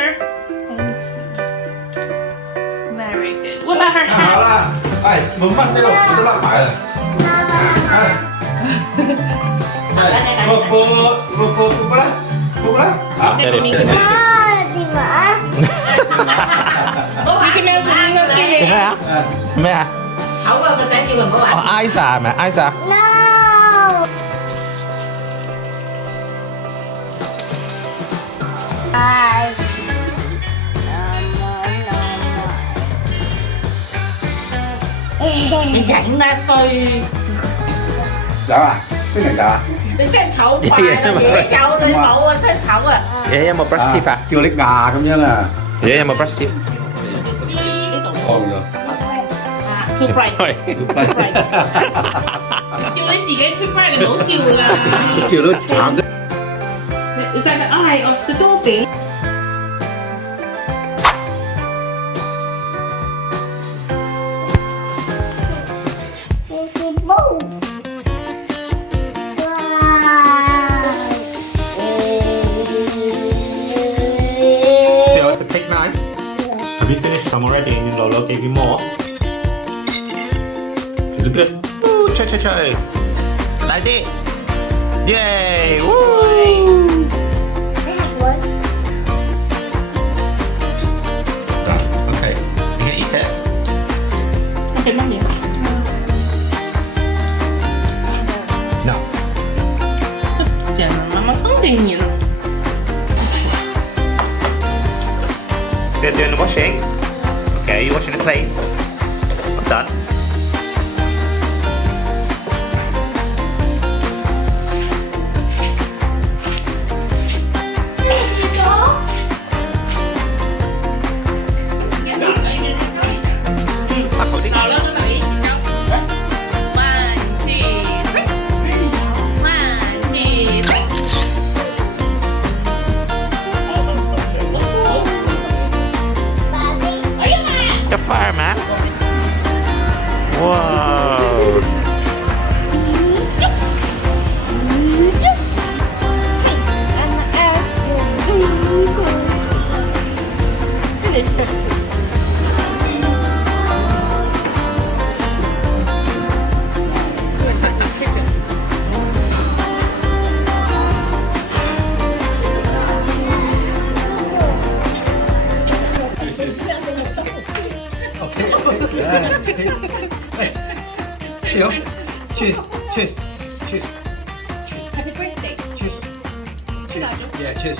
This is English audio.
her. Very good. What about her 好 hat? 了，哎，我们慢点，我都乱摆了。哎，不来，不来，啊， Mickey Mouse. Mickey Mouse 應該記 咩 你。啊？咩啊？醜啊個仔叫佢唔好哦玩。 ，Isa 係咪？Isa。你整啦衰，走啊？邊度走啊？你真係醜怪啦！嘢有你冇啊，真係醜啊！爺爺有冇 brush teeth 啊？叫啲牙咁樣啊？爺爺有冇 brush teeth？呢度。放咗。 Too bright. 係。 Too bright. 照你自己 too bright 你唔好照啦。照到慘得。 Is that the eye of the dolphin? Theo, it's a cake knife. Have you finished some already? And Lolo gave you more. Is it good? Ooh, chơi chơi chơi. Lại đi. Yay! Woo! Done. Okay. You can eat it. Okay, mommy. No. 这样妈妈送给你了。 They're doing the washing. Okay, you're washing the plates. I'm done. The fireman. Whoa. Theo, cheers, cheers, cheers, Happy birthday. cheers, cheers. Yeah, cheers.